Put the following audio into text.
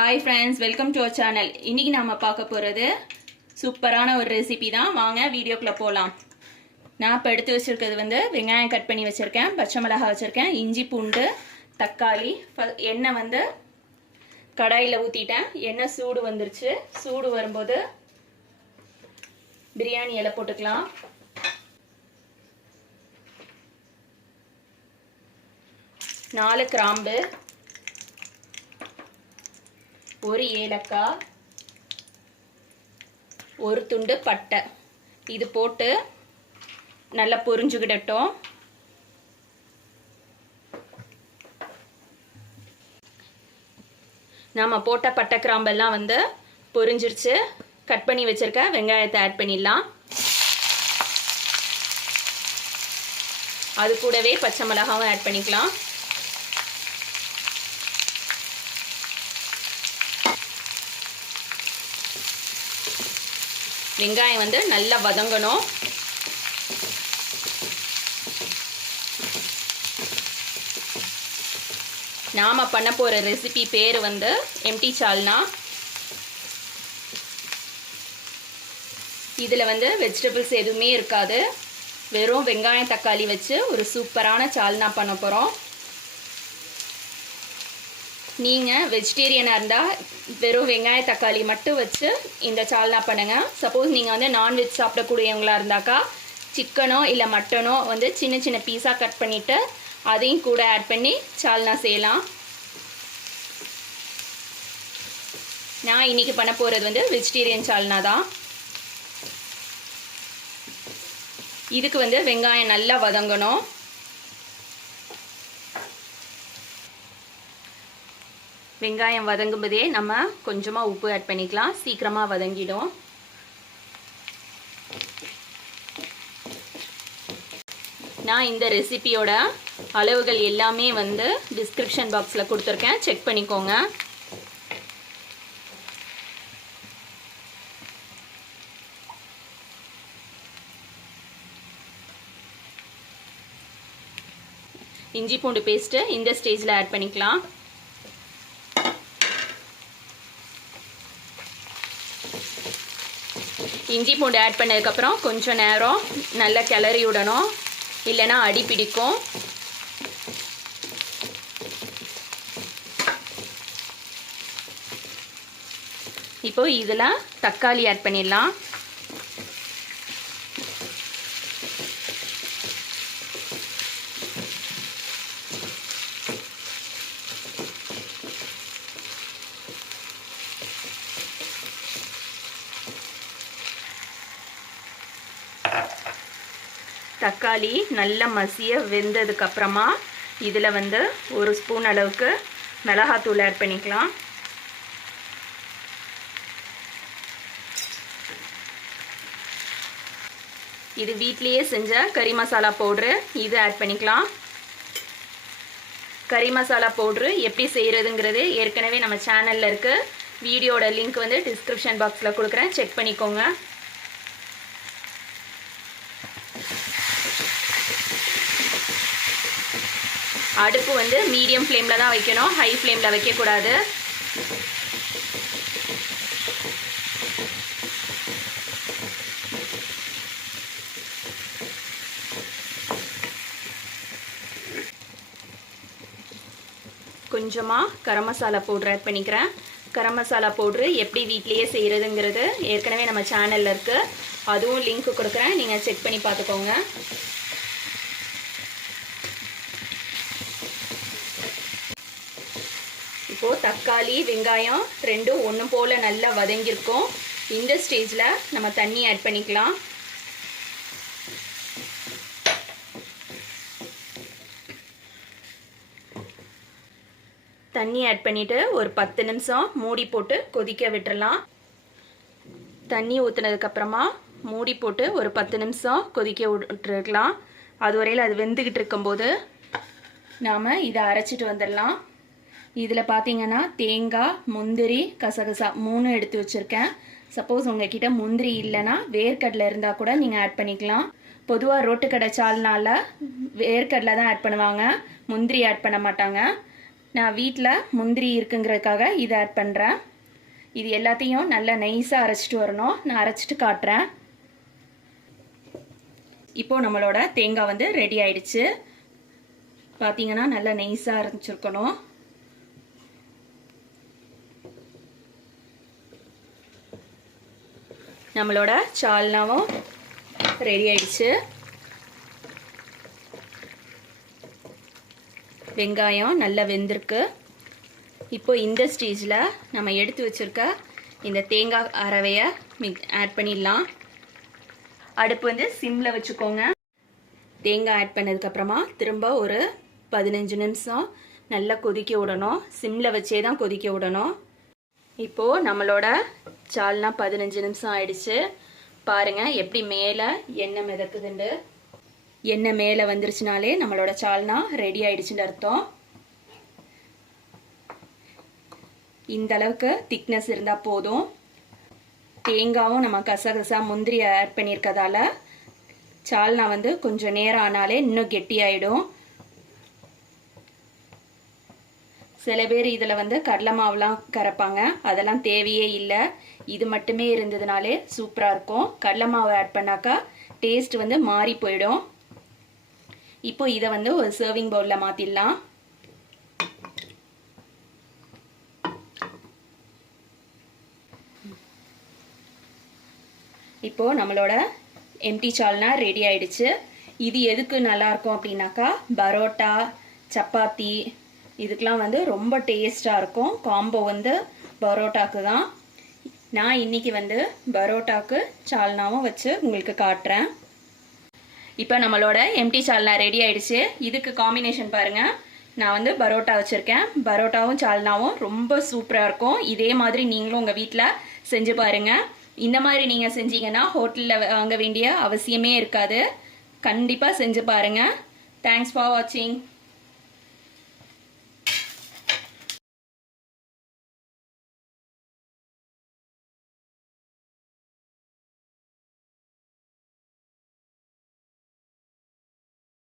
Hi friends, welcome to our channel. இன்னைக்கு நாம பார்க்க போறது சூப்பரான ஒரு ரெசிபி தான். வாங்க வீடியோக்குள்ள போலாம். நான் இப்ப எடுத்து வச்சிருக்கிறது வந்து வெங்காயம் கட் பண்ணி வச்சிருக்கேன், பச்சை மிளகாய் வச்சிருக்கேன், இஞ்சி பூண்டு, தக்காளி, எண்ணெய் வந்து கடாயில ஊத்திட்டேன். எண்ணெய் சூடு வந்துருச்சு. சூடு வரும்போது பிரியாணி இலை போட்டுக்கலாம். நாலு கிராம்பு, ஒரு ஏலக்காய், ஒரு துண்டு பட்டை, இது போட்டு நல்லா பொரிஞ்சுக்கிடட்டும். நாம போட்ட பட்டை கிராம்பெல்லாம் வந்து பொரிஞ்சிருச்சு. கட் பண்ணி வச்சிருக்க வெங்காயத்தை ஆட் பண்ணிடலாம். அது கூடவே பச்சை மிளகாவும் ஆட் பண்ணிக்கலாம். வெங்காயம் வந்து நல்லா வதங்கணும். நாம பண்ண போற ரெசிபி பேர் வந்து எம்டி சால்னா. இதுல வந்து வெஜிடபிள்ஸ் எதுவுமே இருக்காது. வெறும் வெங்காயம் தக்காளி வச்சு ஒரு சூப்பரான சால்னா பண்ண போறோம். நீங்கள் வெஜிடேரியனாக இருந்தால் வெறும் வெங்காய தக்காளி மட்டும் வச்சு இந்த சால்னா பண்ணுங்கள். சப்போஸ் நீங்கள் வந்து நான்வெஜ் சாப்பிடக்கூடியவங்களாக இருந்தாக்கா சிக்கனோ இல்லை மட்டனோ வந்து சின்ன சின்ன பீஸாக கட் பண்ணிவிட்டு அதையும் கூட ஆட் பண்ணி சால்னா செய்யலாம். நான் இன்றைக்கி பண்ண போகிறது வந்து வெஜிடேரியன் சால்னா தான். இதுக்கு வந்து வெங்காயம் நல்லா வதங்கணும். வெங்காயம் வதங்கும்போதே நம்ம கொஞ்சமாக உப்பு ஆட் பண்ணிக்கலாம். சீக்கிரமாக வதங்கிடும். நான் இந்த ரெசிபியோட அளவுகள் எல்லாமே வந்து டிஸ்கிரிப்ஷன் பாக்ஸில் கொடுத்துருக்கேன், செக் பண்ணிக்கோங்க. இஞ்சி பூண்டு பேஸ்ட்டு இந்த ஸ்டேஜில் ஆட் பண்ணிக்கலாம். இஞ்சி பூண்டு ஆட் பண்ணதுக்கப்புறம் கொஞ்சம் நேரம் நல்லா கிளறி விடணும், இல்லைன்னா அடி பிடிக்கும். இப்போ இதில் தக்காளி ஆட் பண்ணிடலாம். தக்காளி நல்லா மசிய வெந்ததுக்கு அப்புறமா இதில் வந்து ஒரு ஸ்பூன் அளவுக்கு மிளகாத்தூள் ஆட் பண்ணிக்கலாம். இது வீட்லேயே செஞ்ச கறி மசாலா பவுட்ரு, இது ஆட் பண்ணிக்கலாம். கறி மசாலா பவுட்ரு எப்படி செய்கிறதுங்கிறது ஏற்கனவே நம்ம சேனலில் இருக்குது. வீடியோட லிங்க் வந்து டிஸ்கிரிப்ஷன் பாக்ஸில் கொடுக்குறேன், செக் பண்ணிக்கோங்க. அடுப்பு வந்து மீடியம் ஃப்ளேமில் தான் வைக்கணும், ஹை ஃப்ளேமில் வைக்கக்கூடாது. கொஞ்சமாக கரம் மசாலா பவுட்ரு ஆட் பண்ணிக்கிறேன். கரம் மசாலா பவுட்ரு எப்படி வீட்லேயே செய்கிறதுங்கிறது ஏற்கனவே நம்ம சேனலில் இருக்குது, அதுவும் லிங்க் கொடுக்குறேன், நீங்கள் செக் பண்ணி பார்த்துக்கோங்க. இப்போது தக்காளி வெங்காயம் ரெண்டும் ஒன்று போல் நல்லா வதங்கியிருக்கும். இந்த ஸ்டேஜில் நம்ம தண்ணி ஆட் பண்ணிக்கலாம். தண்ணி ஆட் பண்ணிவிட்டு ஒரு 10 நிமிஷம் மூடி போட்டு கொதிக்க விட்டுறலாம். தண்ணி ஊற்றுனதுக்கப்புறமா மூடி போட்டு ஒரு 10 நிமிஷம் கொதிக்க விட்டுருக்கலாம். அதுவரையில் அது வெந்துக்கிட்டு இருக்கும்போது நாம் இதை அரைச்சிட்டு வந்துடலாம். இதில் பார்த்தீங்கன்னா தேங்காய், முந்திரி, கசகசா 3 எடுத்து வச்சுருக்கேன். சப்போஸ் உங்ககிட்ட முந்திரி இல்லைன்னா வேர்க்கடலை இருந்தால் கூட நீங்கள் ஆட் பண்ணிக்கலாம். பொதுவாக ரோட்டுக்கடை சால்னால வேர்க்கடலை தான் ஆட் பண்ணுவாங்க, முந்திரி ஆட் பண்ண மாட்டாங்க. நான் வீட்டில் முந்திரி இருக்குங்கிறதுக்காக இதை ஆட் பண்ணுறேன். இது எல்லாத்தையும் நல்லா நைஸாக அரைச்சிட்டு வரணும். நான் அரைச்சிட்டு காட்டுறேன். இப்போது நம்மளோட தேங்காய் வந்து ரெடி ஆயிடுச்சு. பார்த்தீங்கன்னா நல்லா நைஸாக அரைச்சிருக்கணும். நம்மளோட சால்னாவும் ரெடி ஆயிடுச்சு. வெங்காயம் நல்லா வெந்திருக்கு. இப்போ இந்த ஸ்டேஜில் நம்ம எடுத்து வச்சுருக்க இந்த தேங்காய் அரவையை ஆட் பண்ணிடலாம். அடுப்பு வந்து சிம்மில் வச்சுக்கோங்க. தேங்காய் ஆட் பண்ணதுக்கப்புறமா திரும்ப ஒரு 15 நிமிஷம் நல்லா கொதிக்க விடணும். சிம்மில் வச்சே தான் கொதிக்க விடணும். இப்போது நம்மளோட சால்னா 15 நிமிஷம் ஆயிடுச்சு. பாருங்கள் எப்படி மேலே எண்ணெய் மிதக்குதுண்டு. எண்ணெய் மேலே வந்துருச்சுனாலே நம்மளோட சால்னா ரெடி ஆயிடுச்சுன்னு அர்த்தம். இந்த அளவுக்கு திக்னஸ் இருந்தால் போதும். தேங்காயும் நம்ம கசகசா முந்திரி ஆட் பண்ணியிருக்கதால சால்னா வந்து கொஞ்சம் நேரம் ஆனாலே இன்னும் கெட்டியாயிடும். சில பேர் இதில் வந்து கடலை மாவுலாம் கரைப்பாங்க. அதெல்லாம் தேவையே இல்லை. இது மட்டுமே இருந்ததுனாலே சூப்பராக இருக்கும். கடலை மாவு ஆட் பண்ணாக்கா டேஸ்ட் வந்து மாறி போயிடும். இப்போ இதை வந்து ஒரு சர்விங் பவுலில் மாற்றிடலாம். இப்போது நம்மளோட எம்டி சால்னா ரெடி ஆயிடுச்சு. இது எதுக்கு நல்லாயிருக்கும் அப்படின்னாக்கா பரோட்டா, சப்பாத்தி இதுக்கெலாம் வந்து ரொம்ப டேஸ்ட்டாக இருக்கும். காம்போ வந்து பரோட்டாக்கு தான். நான் இன்னைக்கு வந்து பரோட்டாக்கு சால்னாவும் வச்சு உங்களுக்கு காட்டுறேன். இப்போ நம்மளோட எம்டி சால்னா ரெடி ஆயிடுச்சு. இதுக்கு காம்பினேஷன் பாருங்கள். நான் வந்து பரோட்டா வச்சுருக்கேன். பரோட்டாவும் சால்னாவும் ரொம்ப சூப்பராக இருக்கும். இதே மாதிரி நீங்களும் உங்கள் வீட்டில் செஞ்சு பாருங்கள். இந்த மாதிரி நீங்கள் செஞ்சீங்கன்னா ஹோட்டலில் வாங்க வேண்டிய அவசியமே இருக்காது. கண்டிப்பாக செஞ்சு பாருங்கள். தேங்க்ஸ் ஃபார் வாட்சிங்.